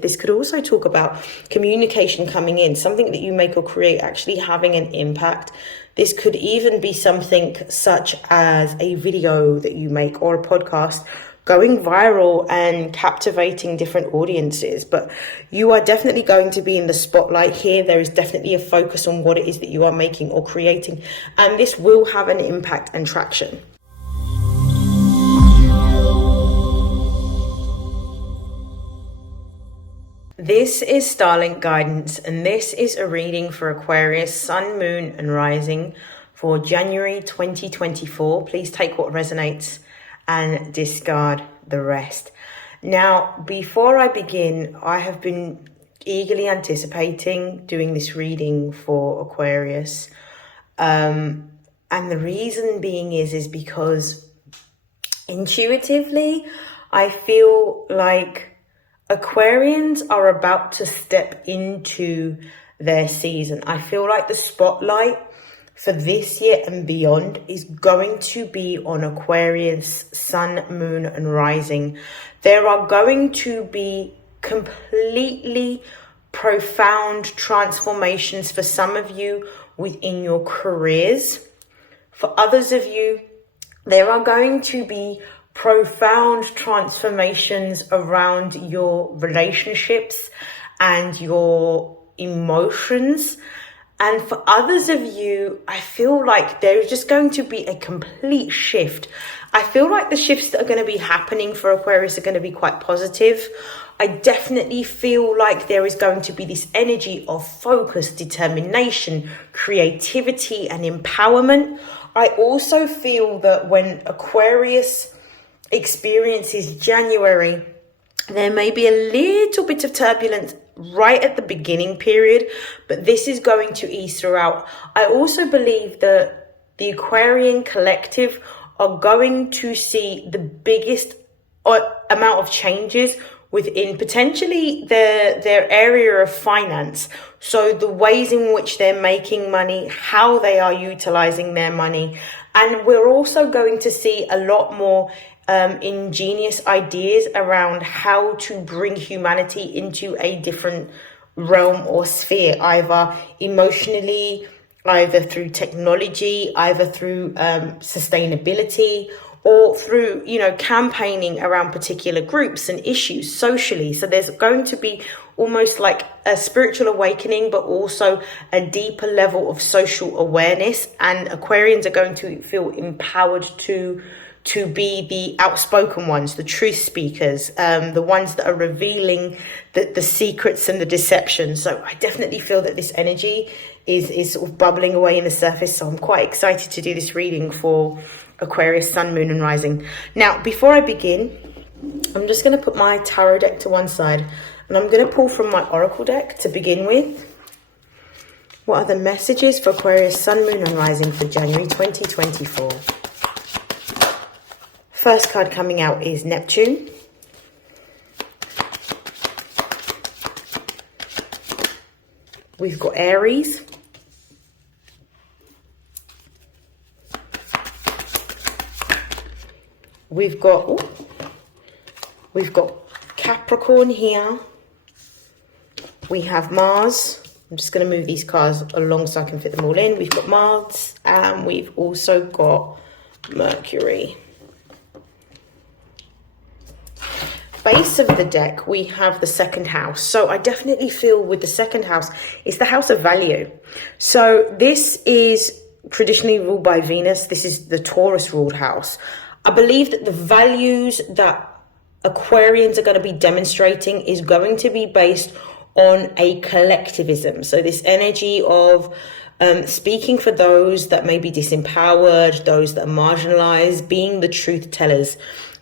This could also talk about communication coming in, something that you make or create actually having an impact. This could even be something such as a video that you make or a podcast going viral and captivating different audiences. But you are definitely going to be in the spotlight here. There is definitely a focus on what it is that you are making or creating, and this will have an impact and traction. This is StarLink guidance, and this is a reading for Aquarius, Sun, Moon, and Rising for January 2024. Please take what resonates and discard the rest. Now, before I begin, I have been eagerly anticipating doing this reading for Aquarius. And the reason being is because intuitively, I feel like Aquarians are about to step into their season. I feel like the spotlight for this year and beyond is going to be on Aquarius, Sun, Moon, and Rising. There are going to be completely profound transformations for some of you within your careers. For others of you, there are going to be profound transformations around your relationships and your emotions. And for others of you, I feel like there's just going to be a complete shift. I feel like the shifts that are going to be happening for Aquarius are going to be quite positive. I definitely feel like there is going to be this energy of focus, determination, creativity, and empowerment. I also feel that when Aquarius experiences January, there may be a little bit of turbulence right at the beginning period, but this is going to ease throughout. I also believe that the Aquarian collective are going to see the biggest amount of changes within potentially their area of finance. So the ways in which they're making money, how they are utilizing their money. And we're also going to see a lot more ingenious ideas around how to bring humanity into a different realm or sphere, either emotionally, either through technology, either through sustainability, or through, campaigning around particular groups and issues socially. So there's going to be almost like a spiritual awakening, but also a deeper level of social awareness. And Aquarians are going to feel empowered to be the outspoken ones, the truth speakers, the ones that are revealing the secrets and the deception. So I definitely feel that this energy is sort of bubbling away in the surface. So I'm quite excited to do this reading for Aquarius, Sun, Moon, and Rising. Now, before I begin, I'm just going to put my tarot deck to one side, and I'm going to pull from my oracle deck to begin with. What are the messages for Aquarius, Sun, Moon, and Rising for January 2024? First card coming out is Neptune. We've got Aries. We've got Capricorn here. We have Mars. I'm just going to move these cards along so I can fit them all in. We've got Mars, and we've also got Mercury. Base of the deck, we have the second house. So I definitely feel with the second house, it's the house of value. So this is traditionally ruled by Venus. This is the Taurus ruled house. I believe that the values that Aquarians are going to be demonstrating is going to be based on a collectivism. So this energy of speaking for those that may be disempowered, those that are marginalized, being the truth tellers,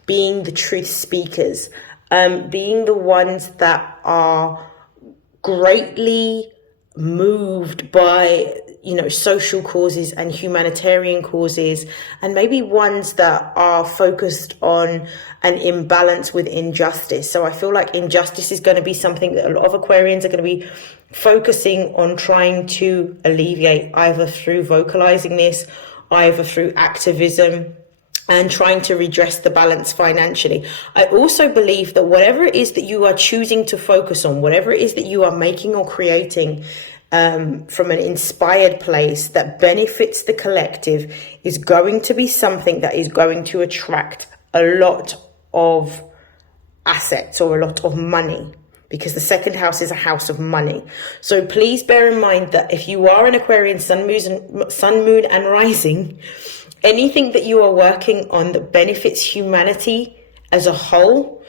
being the truth speakers, being the ones that are greatly moved by, social causes and humanitarian causes, and maybe ones that are focused on an imbalance with injustice. So I feel like injustice is going to be something that a lot of Aquarians are going to be focusing on trying to alleviate, either through vocalizing this, either through activism, and trying to redress the balance financially. I also believe that whatever it is that you are choosing to focus on, whatever it is that you are making or creating from an inspired place that benefits the collective, is going to be something that is going to attract a lot of assets or a lot of money, because the second house is a house of money. So please bear in mind that if you are an Aquarian sun, moon and rising, anything that you are working on that benefits humanity as a whole,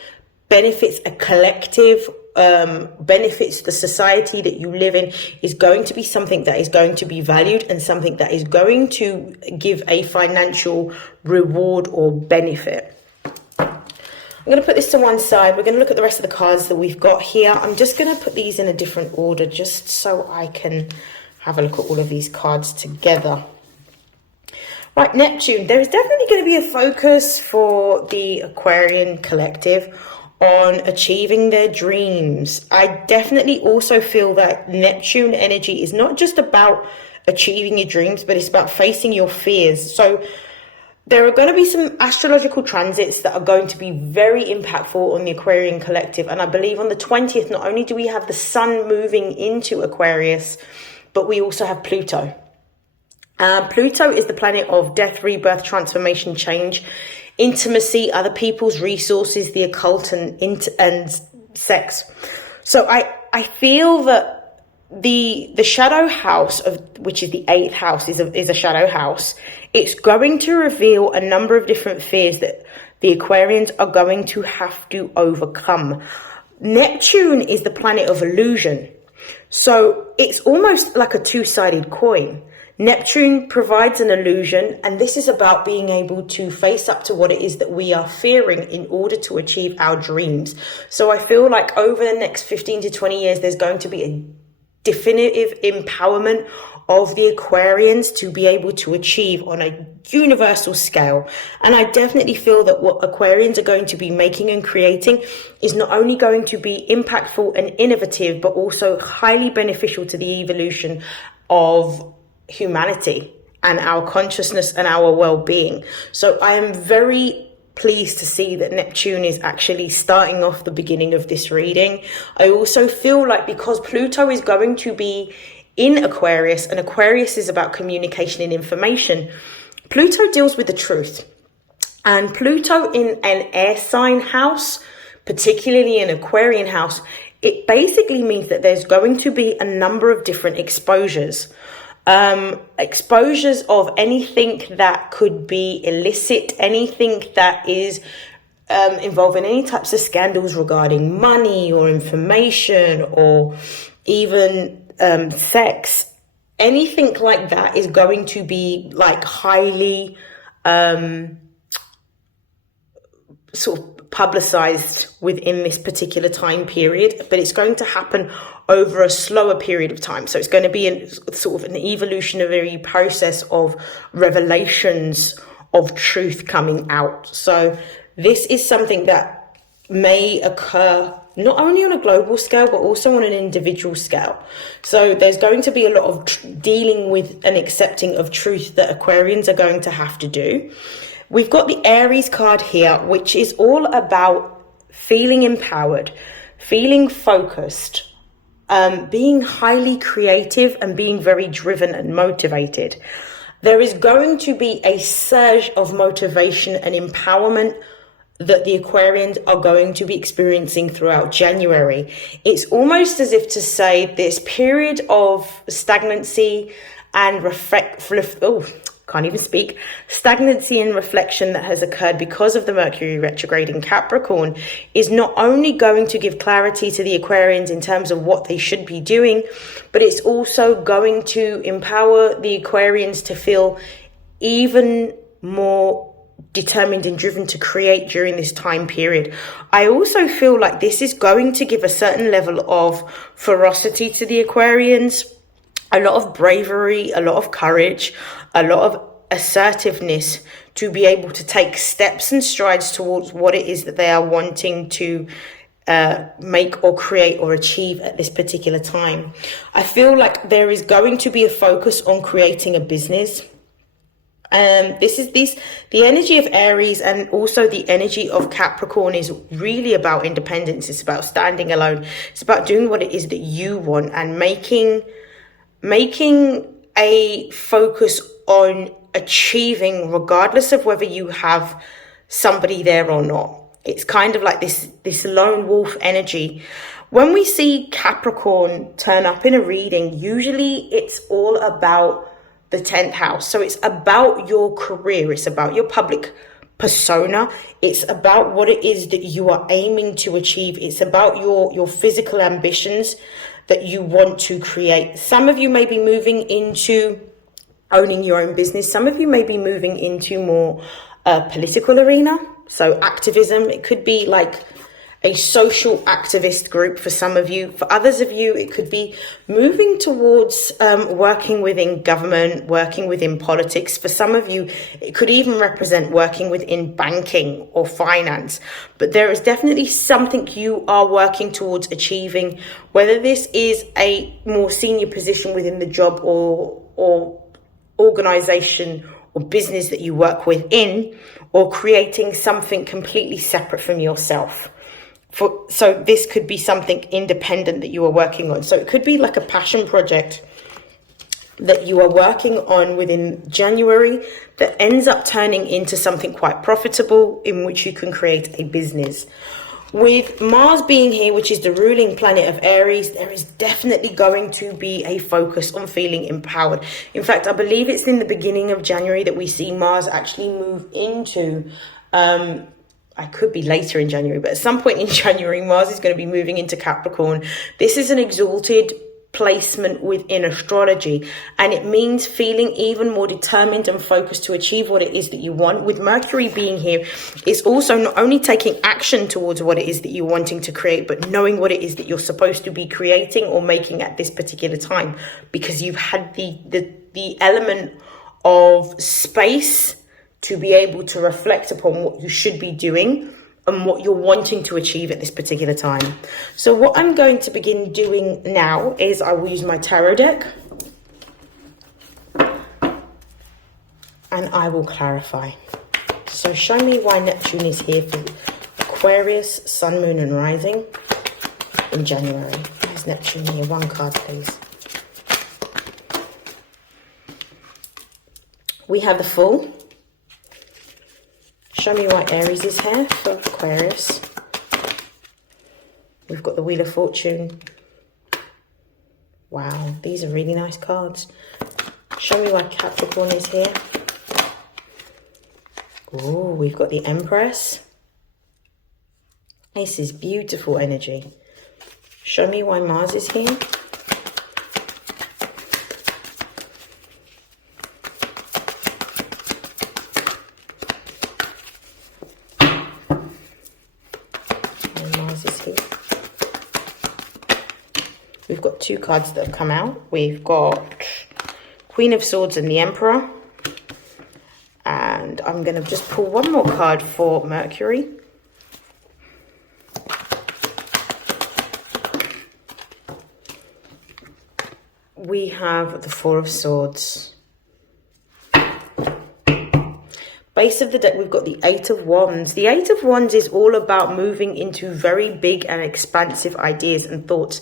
benefits a collective, benefits the society that you live in, is going to be something that is going to be valued and something that is going to give a financial reward or benefit. I'm going to put this to one side. We're going to look at the rest of the cards that we've got here. I'm just going to put these in a different order just so I can have a look at all of these cards together. Right, Neptune. There is definitely going to be a focus for the Aquarian collective on achieving their dreams. I definitely also feel that Neptune energy is not just about achieving your dreams, but it's about facing your fears. So there are going to be some astrological transits that are going to be very impactful on the Aquarian collective. And I believe on the 20th, not only do we have the sun moving into Aquarius, but we also have Pluto. Pluto is the planet of death, rebirth, transformation, change, intimacy, other people's resources, the occult, and sex. So I feel that the shadow house, of which is the 8th house, is a shadow house. It's going to reveal a number of different fears that the Aquarians are going to have to overcome. Neptune is the planet of illusion. So it's almost like a two-sided coin. Neptune provides an illusion, and this is about being able to face up to what it is that we are fearing in order to achieve our dreams. So I feel like over the next 15 to 20 years, there's going to be a definitive empowerment of the Aquarians to be able to achieve on a universal scale. And I definitely feel that what Aquarians are going to be making and creating is not only going to be impactful and innovative, but also highly beneficial to the evolution of humanity and our consciousness and our well-being. So I am very pleased to see that Neptune is actually starting off the beginning of this reading. I also feel like because Pluto is going to be in Aquarius, and Aquarius is about communication and information, Pluto deals with the truth. And Pluto in an air sign house, particularly an Aquarian house, it basically means that there's going to be a number of different exposures. Exposures of anything that could be illicit, anything that is involving any types of scandals regarding money or information or even sex. Anything like that is going to be like highly sort of publicized within this particular time period, but it's going to happen over a slower period of time. So it's going to be sort of an evolutionary process of revelations of truth coming out. So this is something that may occur not only on a global scale, but also on an individual scale. So there's going to be a lot of dealing with and accepting of truth that Aquarians are going to have to do. We've got the Aries card here, which is all about feeling empowered, feeling focused, being highly creative and being very driven and motivated. There is going to be a surge of motivation and empowerment that the Aquarians are going to be experiencing throughout January. It's almost as if to say this period of stagnancy and stagnancy and reflection that has occurred because of the Mercury retrograde in Capricorn is not only going to give clarity to the Aquarians in terms of what they should be doing, but it's also going to empower the Aquarians to feel even more determined and driven to create during this time period. I also feel like this is going to give a certain level of ferocity to the Aquarians, a lot of bravery, a lot of courage, a lot of assertiveness to be able to take steps and strides towards what it is that they are wanting to make or create or achieve at this particular time. I feel like there is going to be a focus on creating a business. The energy of Aries and also the energy of Capricorn is really about independence. It's about standing alone. It's about doing what it is that you want and making a focus on achieving, regardless of whether you have somebody there or not. It's kind of like this lone wolf energy. When we see Capricorn turn up in a reading, usually it's all about the 10th house. So it's about your career. It's about your public persona. It's about what it is that you are aiming to achieve. It's about your physical ambitions that you want to create. Some of you may be moving into owning your own business. Some of you may be moving into more political arena. So activism, it could be like a social activist group for some of you. For others of you, it could be moving towards working within government, working within politics. For some of you, it could even represent working within banking or finance. But there is definitely something you are working towards achieving, whether this is a more senior position within the job or organization or business that you work within, or creating something completely separate from yourself. So this could be something independent that you are working on. So it could be like a passion project that you are working on within January that ends up turning into something quite profitable in which you can create a business. With Mars being here, which is the ruling planet of Aries, there is definitely going to be a focus on feeling empowered. In fact, I believe it's in the beginning of January that we see Mars actually move into I could be later in January, but at some point in January, Mars is going to be moving into Capricorn. This is an exalted placement within astrology, and it means feeling even more determined and focused to achieve what it is that you want. With Mercury being here, it's also not only taking action towards what it is that you're wanting to create, but knowing what it is that you're supposed to be creating or making at this particular time, because you've had the element of space to be able to reflect upon what you should be doing and what you're wanting to achieve at this particular time. So what I'm going to begin doing now is I will use my tarot deck and I will clarify. So show me why Neptune is here for Aquarius, Sun, Moon and Rising in January. There's Neptune here. One card, please. We have the Fool. Show me why Aries is here for Aquarius. We've got the Wheel of Fortune. Wow, these are really nice cards. Show me why Capricorn is here. Oh, we've got the Empress. This is beautiful energy. Show me why Mars is here. We've got two cards that have come out. We've got Queen of Swords and the Emperor. And I'm going to just pull one more card for Mercury. We have the Four of Swords. Base of the deck, we've got the Eight of Wands. The Eight of Wands is all about moving into very big and expansive ideas and thoughts,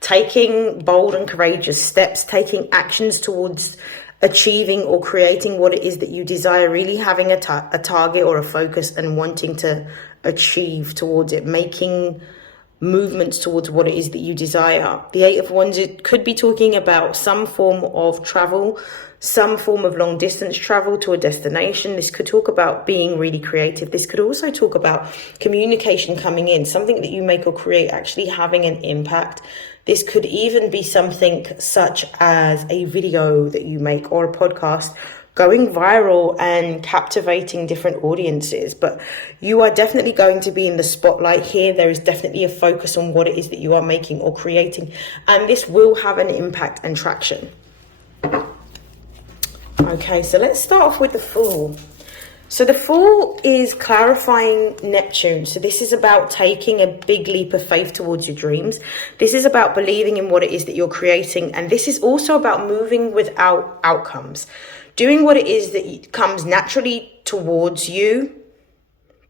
taking bold and courageous steps, taking actions towards achieving or creating what it is that you desire, really having a target or a focus and wanting to achieve towards it, making movements towards what it is that you desire. The Eight of Wands, it could be talking about some form of travel, some form of long distance travel to a destination. This could talk about being really creative. This could also talk about communication coming in, something that you make or create actually having an impact. This could even be something such as a video that you make or a podcast going viral and captivating different audiences. But you are definitely going to be in the spotlight here. There is definitely a focus on what it is that you are making or creating, and this will have an impact and traction. Okay, so let's start off with the Fool. So the Fool is clarifying Neptune. So this is about taking a big leap of faith towards your dreams. This is about believing in what it is that you're creating. And this is also about moving without outcomes. Doing what it is that comes naturally towards you.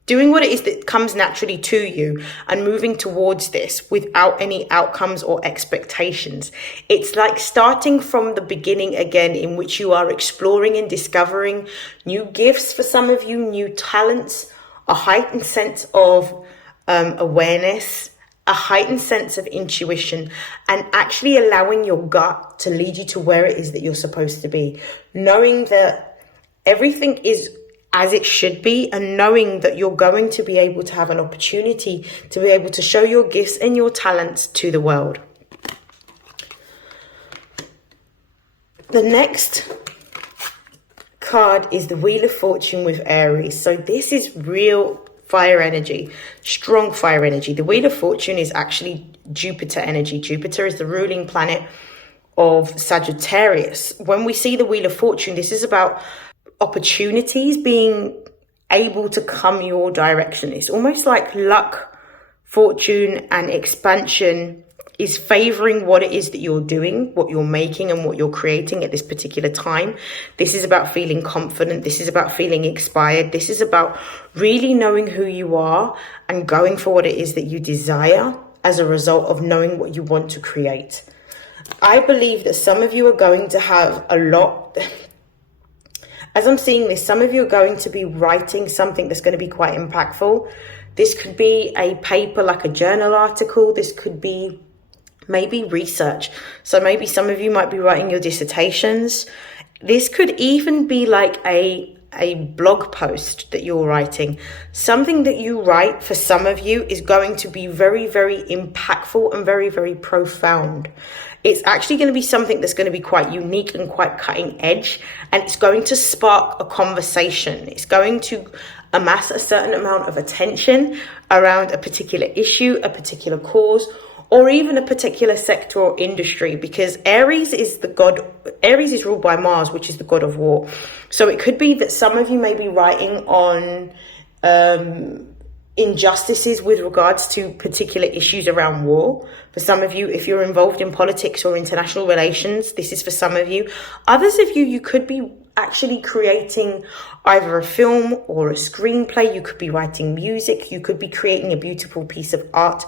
Doing what it is that comes naturally to you and moving towards this without any outcomes or expectations. It's like starting from the beginning again, in which you are exploring and discovering new gifts for some of you, new talents, a heightened sense of awareness, a heightened sense of intuition, and actually allowing your gut to lead you to where it is that you're supposed to be. Knowing that everything is as it should be, and knowing that you're going to be able to have an opportunity to be able to show your gifts and your talents to the world. The next card is the Wheel of Fortune with Aries. So this is real fire energy, strong fire energy. The Wheel of Fortune is actually Jupiter energy. Jupiter is the ruling planet of Sagittarius. When we see the Wheel of Fortune, this is about opportunities being able to come your direction. It's almost like luck, fortune, and expansion is favoring what it is that you're doing, what you're making, and what you're creating at this particular time. This is about feeling confident. This is about feeling inspired. This is about really knowing who you are and going for what it is that you desire as a result of knowing what you want to create. I believe that some of you are going to have a lot. As I'm seeing this, some of you are going to be writing something that's going to be quite impactful. This could be a paper, like a journal article. This could be maybe research. So maybe some of you might be writing your dissertations. This could even be like a blog post that you're writing. Something that you write for some of you is going to be very, very impactful and very, very profound. It's actually going to be something that's going to be quite unique and quite cutting edge, and it's going to spark a conversation. It's going to amass a certain amount of attention around a particular issue, a particular cause, or even a particular sector or industry, because Aries is ruled by Mars, which is the god of war. So it could be that some of you may be writing on injustices with regards to particular issues around war. For some of you, if you're involved in politics or international relations, this is for some of you. Others of you, you could be actually creating either a film or a screenplay. You could be writing music. You could be creating a beautiful piece of art.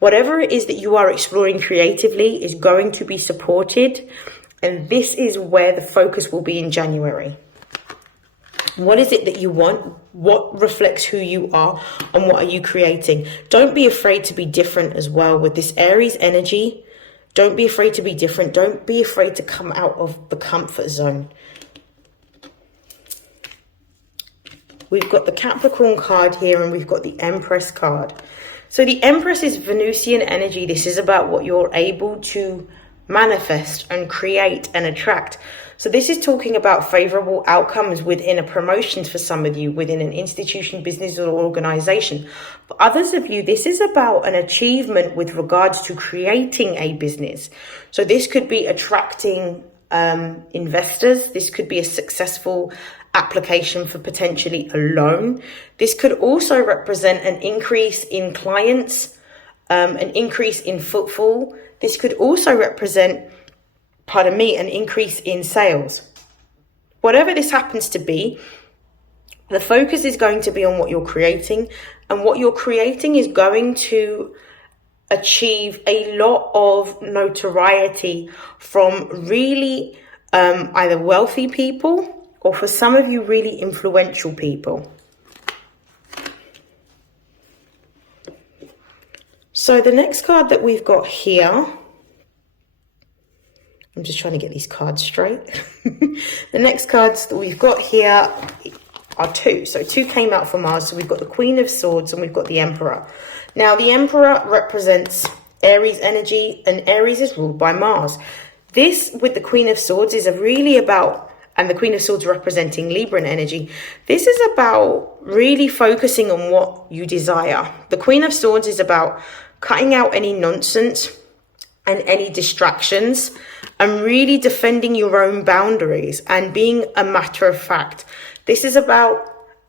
Whatever it is that you are exploring creatively is going to be supported. And this is where the focus will be in January. What is it that you want? What reflects who you are, and what are you creating? Don't be afraid to be different as well with this Aries energy. Don't be afraid to be different. Don't be afraid to come out of the comfort zone. We've got the Capricorn card here, and we've got the Empress card. So the Empress is Venusian energy. This is about what you're able to manifest and create and attract. So this is talking about favorable outcomes within a promotions for some of you, within an institution, business, or organization. For others of you, this is about an achievement with regards to creating a business. So this could be attracting investors. This could be a successful application for potentially a loan. This could also represent an increase in clients, an increase in footfall. This could also represent, an increase in sales. Whatever this happens to be, the focus is going to be on what you're creating, and what you're creating is going to achieve a lot of notoriety from really either wealthy people, or for some of you, really influential people. So the next card that we've got here, I'm just trying to get these cards straight. The next cards that we've got here are two. So two came out for Mars. So we've got the Queen of Swords and we've got the Emperor. Now the Emperor represents Aries energy, and Aries is ruled by Mars. This with the Queen of Swords is really about, and the Queen of Swords representing Libran energy, this is about really focusing on what you desire. The Queen of Swords is about cutting out any nonsense and any distractions, and really defending your own boundaries and being a matter of fact. This is about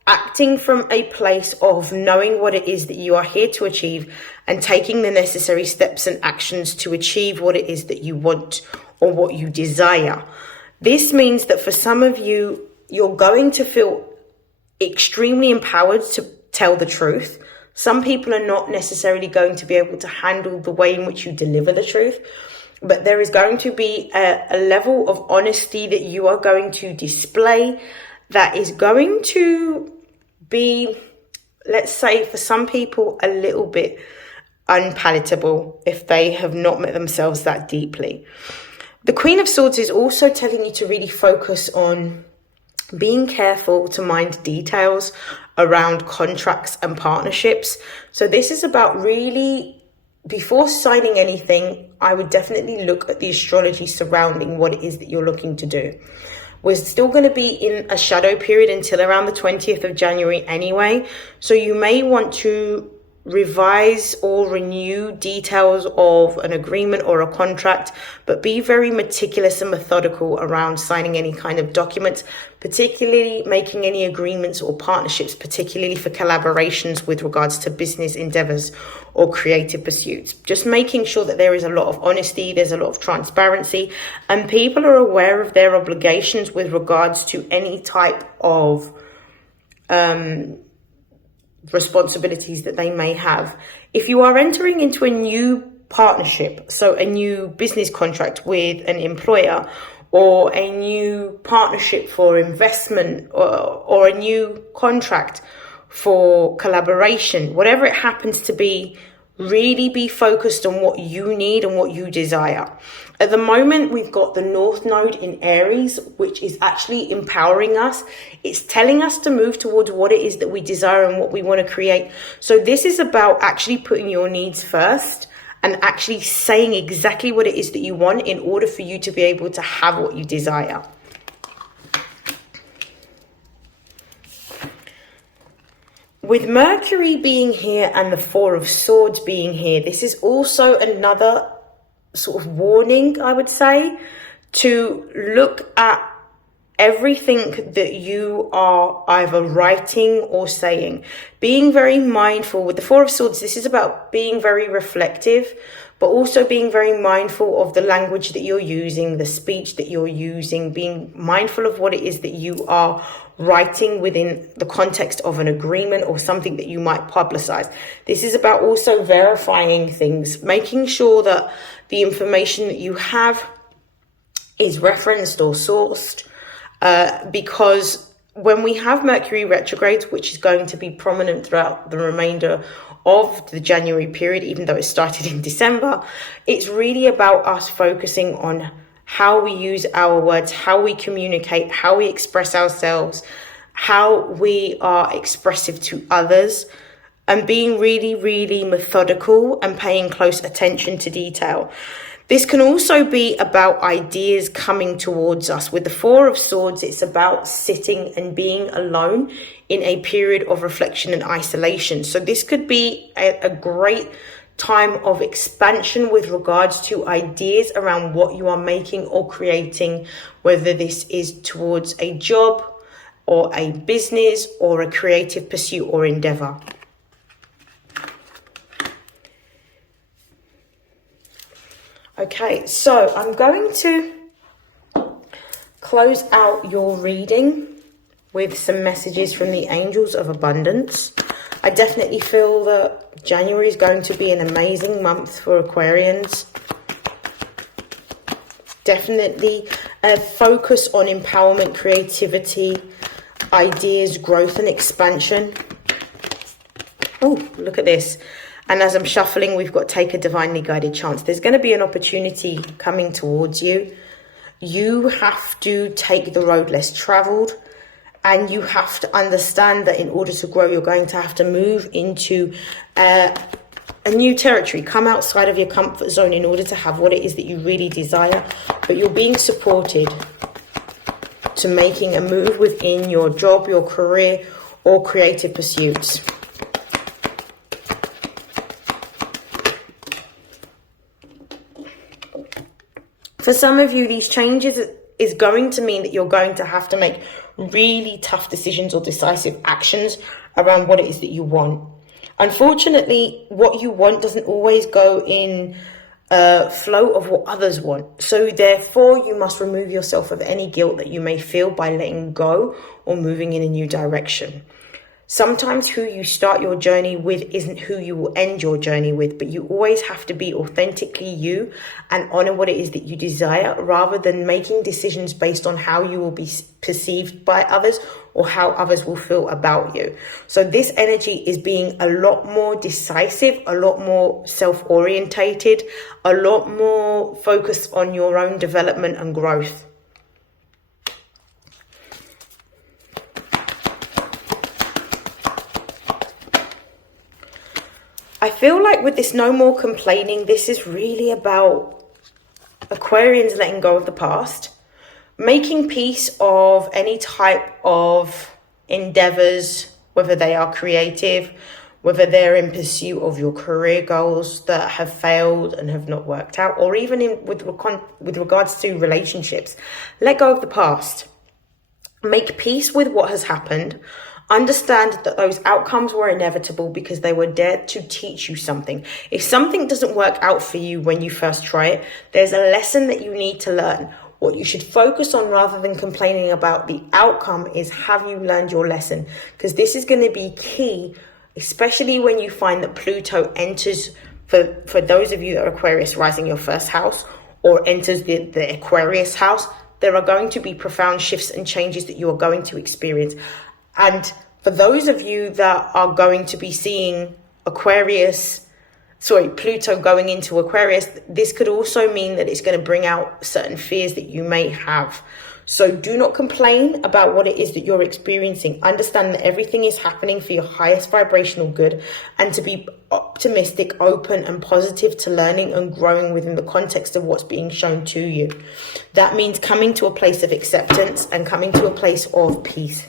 acting from a place of knowing what it is that you are here to achieve and taking the necessary steps and actions to achieve what it is that you want or what you desire. This means that for some of you, you're going to feel extremely empowered to tell the truth. Some people are not necessarily going to be able to handle the way in which you deliver the truth, but there is going to be a level of honesty that you are going to display that is going to be, let's say, for some people, a little bit unpalatable if they have not met themselves that deeply. The Queen of Swords is also telling you to really focus on being careful to mind details around contracts and partnerships. So this is about really, before signing anything, I would definitely look at the astrology surrounding what it is that you're looking to do. We're still going to be in a shadow period until around the 20th of January anyway. So you may want to revise or renew details of an agreement or a contract, but be very meticulous and methodical around signing any kind of documents, particularly making any agreements or partnerships, particularly for collaborations with regards to business endeavors or creative pursuits. Just making sure that there is a lot of honesty, there's a lot of transparency, and people are aware of their obligations with regards to any type of responsibilities that they may have. If you are entering into a new partnership, so a new business contract with an employer, or a new partnership for investment, or a new contract for collaboration, whatever it happens to be, really be focused on what you need and what you desire. At the moment, we've got the North Node in Aries, which is actually empowering us. It's telling us to move towards what it is that we desire and what we want to create. So this is about actually putting your needs first and actually saying exactly what it is that you want in order for you to be able to have what you desire. With Mercury being here and the Four of Swords being here, this is also another sort of warning, I would say, to look at everything that you are either writing or saying. Being very mindful. With the Four of Swords, this is about being very reflective, but also being very mindful of the language that you're using, the speech that you're using, being mindful of what it is that you are writing within the context of an agreement or something that you might publicize. This is about also verifying things, making sure that the information that you have is referenced or sourced, because when we have Mercury retrograde, which is going to be prominent throughout the remainder of the January period, even though it started in December, it's really about us focusing on how we use our words, how we communicate, how we express ourselves, how we are expressive to others, and being really, really methodical and paying close attention to detail. This can also be about ideas coming towards us. With the Four of Swords, it's about sitting and being alone in a period of reflection and isolation. So this could be a great time of expansion with regards to ideas around what you are making or creating, whether this is towards a job or a business or a creative pursuit or endeavor. Okay, so I'm going to close out your reading with some messages from the Angels of Abundance. I definitely feel that January is going to be an amazing month for Aquarians. Definitely a focus on empowerment, creativity, ideas, growth and expansion. Oh, look at this. And as I'm shuffling, we've got take a divinely guided chance. There's going to be an opportunity coming towards you. You have to take the road less traveled. And you have to understand that in order to grow, you're going to have to move into a new territory. Come outside of your comfort zone in order to have what it is that you really desire. But you're being supported to making a move within your job, your career, or creative pursuits. For some of you, these changes is going to mean that you're going to have to make really tough decisions or decisive actions around what it is that you want. Unfortunately, what you want doesn't always go in flow of what others want. So therefore, you must remove yourself of any guilt that you may feel by letting go or moving in a new direction. Sometimes who you start your journey with isn't who you will end your journey with, but you always have to be authentically you and honor what it is that you desire, rather than making decisions based on how you will be perceived by others or how others will feel about you. So this energy is being a lot more decisive, a lot more self-orientated, a lot more focused on your own development and growth. I feel like with this no more complaining, this is really about Aquarians letting go of the past, making peace of any type of endeavors, whether they are creative, whether they're in pursuit of your career goals that have failed and have not worked out, or even with regards to relationships. Let go of the past. Make peace with what has happened. Understand that those outcomes were inevitable because they were there to teach you something. If something doesn't work out for you when you first try it, there's a lesson that you need to learn. What you should focus on rather than complaining about the outcome is, have you learned your lesson? Because this is going to be key, especially when you find that Pluto enters, for those of you that are Aquarius rising your first house, or enters the Aquarius house. There are going to be profound shifts and changes that you are going to experience. And for those of you that are going to be seeing Pluto going into Aquarius, this could also mean that it's going to bring out certain fears that you may have. So do not complain about what it is that you're experiencing. Understand that everything is happening for your highest vibrational good, and to be optimistic, open and positive to learning and growing within the context of what's being shown to you. That means coming to a place of acceptance and coming to a place of peace.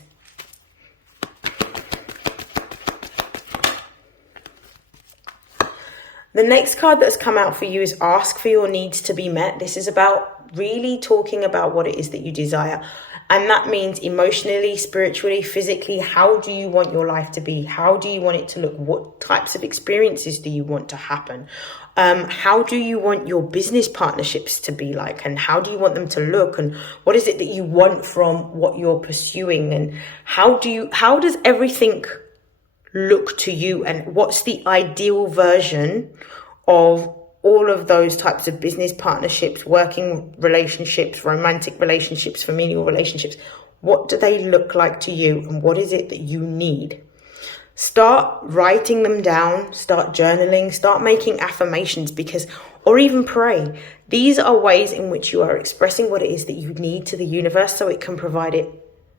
The next card that's come out for you is ask for your needs to be met. This is about really talking about what it is that you desire. And that means emotionally, spiritually, physically. How do you want your life to be? How do you want it to look? What types of experiences do you want to happen? How do you want your business partnerships to be like? And how do you want them to look? And what is it that you want from what you're pursuing? And how does everything look to you, and what's the ideal version of all of those types of business partnerships, working relationships, romantic relationships, familial relationships? What do they look like to you, and what is it that you need? Start writing them down, start journaling, start making affirmations, or even pray. These are ways in which you are expressing what it is that you need to the universe so it can provide it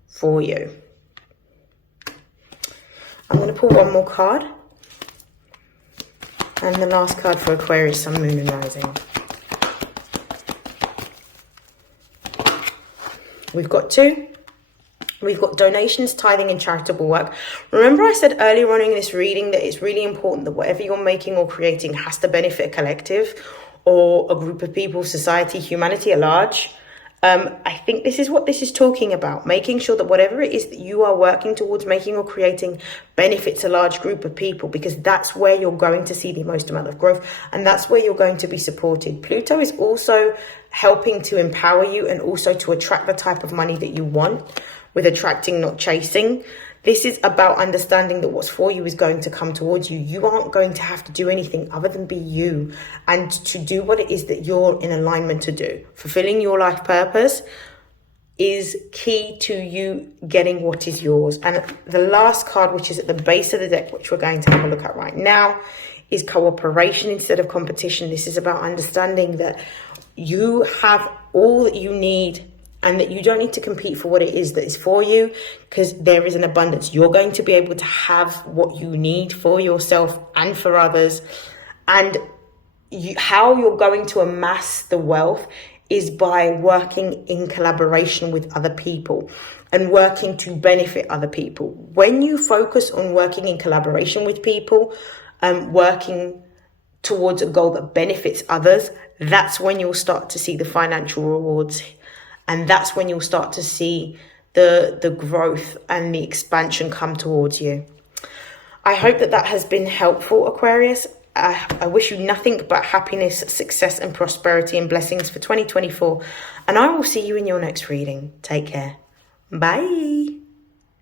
for you. I'm going to pull one more card. And the last card for Aquarius, Sun, Moon and Rising. We've got two. We've got donations, tithing and charitable work. Remember I said earlier on in this reading that it's really important that whatever you're making or creating has to benefit a collective or a group of people, society, humanity at large. I think this is what this is talking about, making sure that whatever it is that you are working towards making or creating benefits a large group of people, because that's where you're going to see the most amount of growth, and that's where you're going to be supported. Pluto is also helping to empower you and also to attract the type of money that you want, with attracting, not chasing. This is about understanding that what's for you is going to come towards you. You aren't going to have to do anything other than be you and to do what it is that you're in alignment to do. Fulfilling your life purpose is key to you getting what is yours. And the last card, which is at the base of the deck, which we're going to have a look at right now, is cooperation instead of competition. This is about understanding that you have all that you need and that you don't need to compete for what it is that is for you, because there is an abundance. You're going to be able to have what you need for yourself and for others. And how you're going to amass the wealth is by working in collaboration with other people and working to benefit other people. When you focus on working in collaboration with people and working towards a goal that benefits others, that's when you'll start to see the financial rewards And that's when you'll start to see the growth and the expansion come towards you. I hope that has been helpful, Aquarius. I wish you nothing but happiness, success, and prosperity and blessings for 2024. And I will see you in your next reading. Take care. Bye.